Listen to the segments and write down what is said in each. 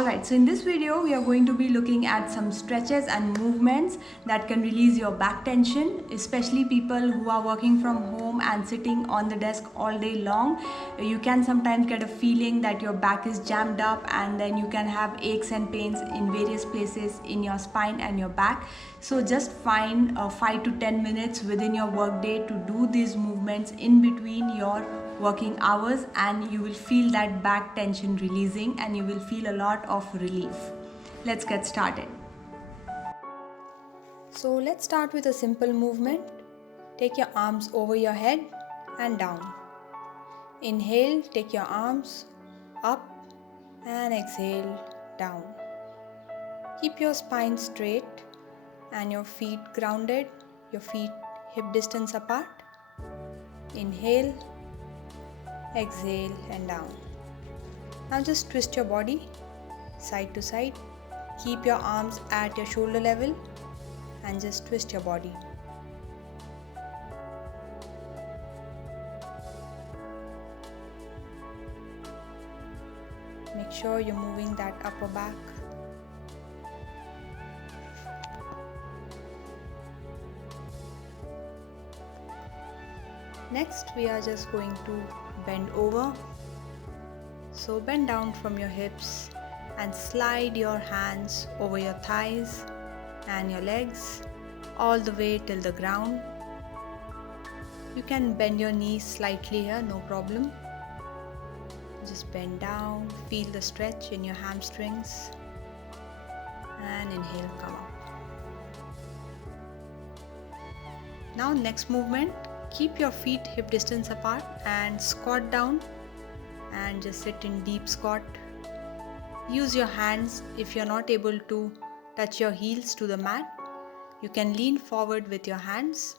Alright, so in this video we are going to be looking at some stretches and movements that can release your back tension, especially people who are working from home and sitting on the desk all day long. You can sometimes get a feeling that your back is jammed up, and then you can have aches and pains in various places in your spine and your back. So just find 5 to 10 minutes within your workday to do these movements in between your working hours, and you will feel that back tension releasing and you will feel a lot of relief. Let's get started. So let's start with a simple movement. Take your arms over your head and down. Inhale, take your arms up, and exhale down. Keep your spine straight and your feet grounded, your feet hip distance apart. Inhale, exhale and down. Now just twist your body side to side. Keep your arms at your shoulder level and just twist your body. Make sure you're moving that upper back. Next, we are just going to bend over. So bend down from your hips and slide your hands over your thighs and your legs all the way till the ground. You can bend your knees slightly here, no problem. Just bend down, feel the stretch in your hamstrings, and inhale, come up. Now next movement, keep your feet hip distance apart and squat down and just sit in deep squat. Use your hands. If you're not able to touch your heels to the mat, you can lean forward with your hands,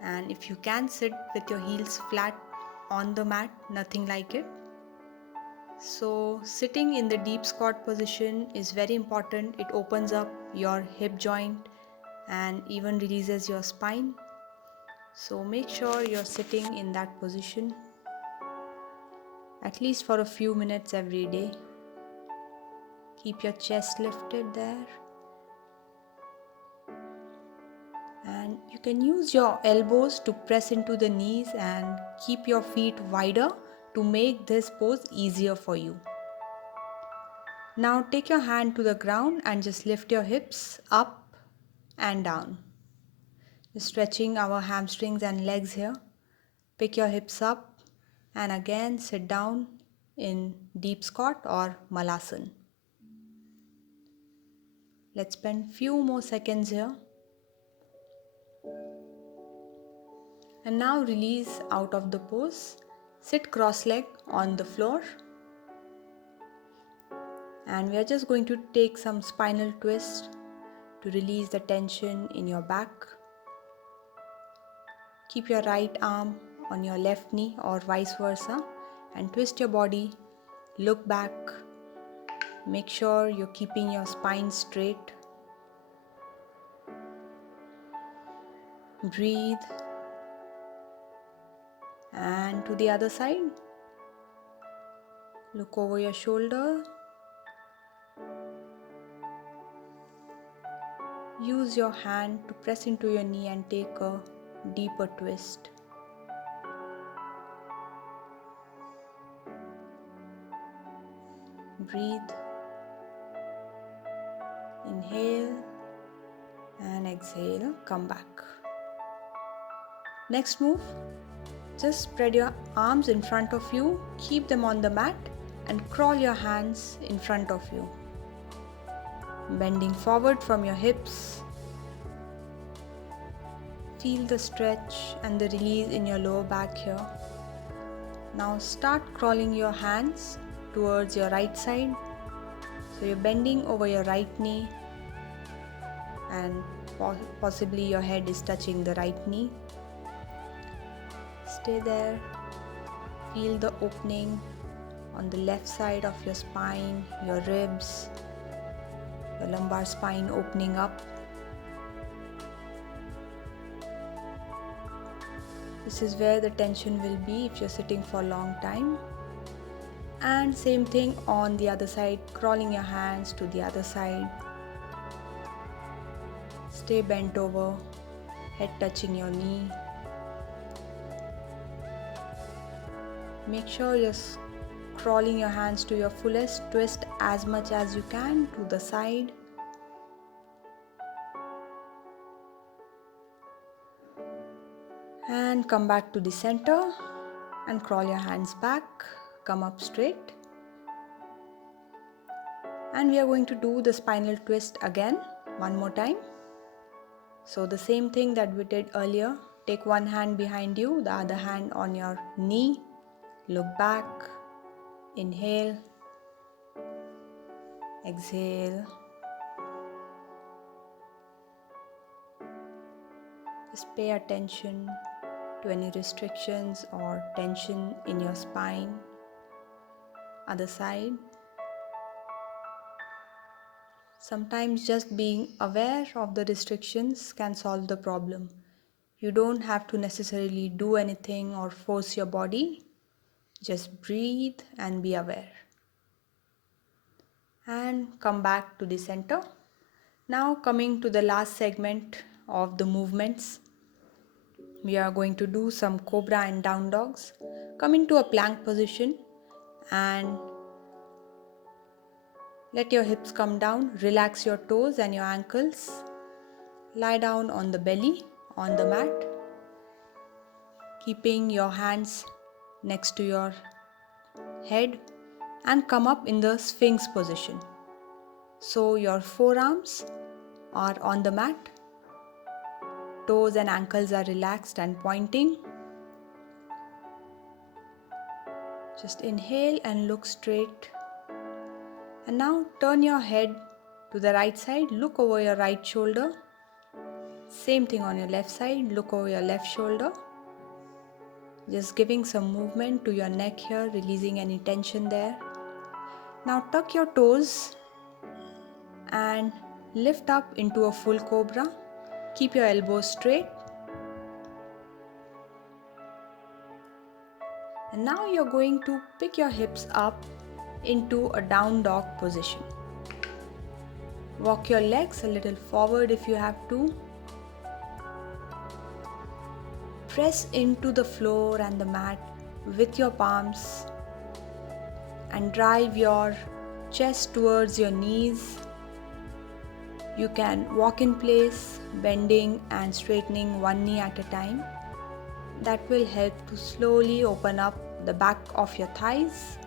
and if you can, sit with your heels flat on the mat, nothing like it. So sitting in the deep squat position is very important. It opens up your hip joint and even releases your spine. So make sure you're sitting in that position at least for a few minutes every day. Keep your chest lifted there. And you can use your elbows to press into the knees and keep your feet wider to make this pose easier for you. Now take your hand to the ground and just lift your hips up and down. Just stretching our hamstrings and legs here. Pick your hips up and again sit down in deep squat or malasana. Let's spend few more seconds here. And now release out of the pose. Sit cross-legged on the floor. And we are just going to take some spinal twist to release the tension in your back. Keep your right arm on your left knee or vice versa and twist your body. Look back. Make sure you're keeping your spine straight. Breathe. And to the other side. Look over your shoulder. Use your hand to press into your knee and take a deeper twist. Breathe. Inhale and exhale. Come back. Next move. Just spread your arms in front of you. Keep them on the mat and crawl your hands in front of you. Bending forward from your hips. Feel the stretch and the release in your lower back here. Now start crawling your hands towards your right side. So you're bending over your right knee and possibly your head is touching the right knee. Stay there. Feel the opening on the left side of your spine, your ribs, your lumbar spine opening up. This is where the tension will be if you're sitting for a long time. And same thing on the other side, crawling your hands to the other side. Stay bent over, head touching your knee. Make sure you're crawling your hands to your fullest. Twist as much as you can to the side. And come back to the center and crawl your hands back. Come up straight. And we are going to do the spinal twist again one more time. So the same thing that we did earlier. Take one hand behind you, the other hand on your knee. Look back. Inhale. Exhale. Just pay attention to any restrictions or tension in your spine. Other side. Sometimes just being aware of the restrictions can solve the problem. You don't have to necessarily do anything or force your body. Just breathe and be aware. And come back to the center. Now coming to the last segment of the movements. We are going to do some cobra and down dogs. Come into a plank position and let your hips come down. Relax your toes and your ankles. Lie down on the belly on the mat, keeping your hands next to your head, and come up in the Sphinx position. So your forearms are on the mat, toes and ankles are relaxed and pointing. Just inhale and look straight. And now turn your head to the right side, look over your right shoulder. Same thing on your left side, look over your left shoulder. Just giving some movement to your neck here, releasing any tension there. Now tuck your toes and lift up into a full cobra. Keep your elbows straight. And now you're going to pick your hips up into a down dog position. Walk your legs a little forward if you have to. Press into the floor and the mat with your palms and drive your chest towards your knees. You can walk in place, bending and straightening one knee at a time. That will help to slowly open up the back of your thighs.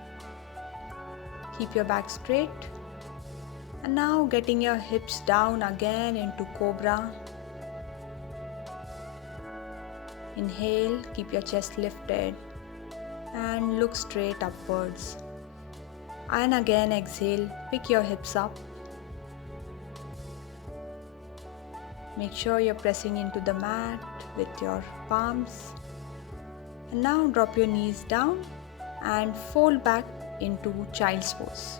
Keep your back straight. And now getting your hips down again into cobra. Inhale, keep your chest lifted and look straight upwards. And again exhale, pick your hips up. Make sure you're pressing into the mat with your palms. And now drop your knees down and fold back into child's pose.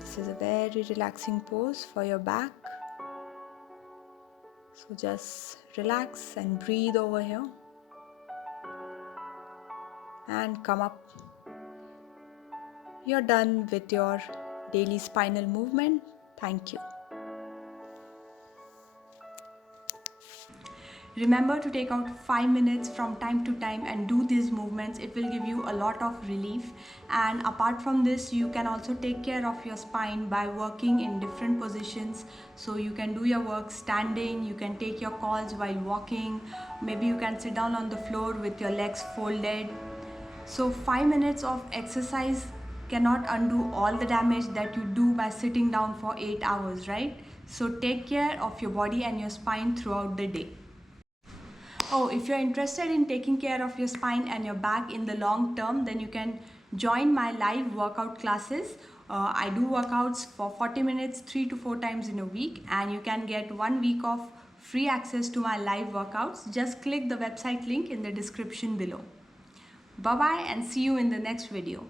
This is a very relaxing pose for your back. So just relax and breathe over here. And come up. You're done with your daily spinal movement. Thank you. Remember to take out 5 minutes from time to time and do these movements. It will give you a lot of relief. And apart from this, you can also take care of your spine by working in different positions. So you can do your work standing, you can take your calls while walking, maybe you can sit down on the floor with your legs folded. So 5 minutes of exercise cannot undo all the damage that you do by sitting down for 8 hours, right? So take care of your body and your spine throughout the day. Oh, if you're interested in taking care of your spine and your back in the long term, then you can join my live workout classes. I do workouts for 40 minutes, 3 to 4 times in a week, and you can get 1 week of free access to my live workouts. Just click the website link in the description below. Bye-bye and see you in the next video.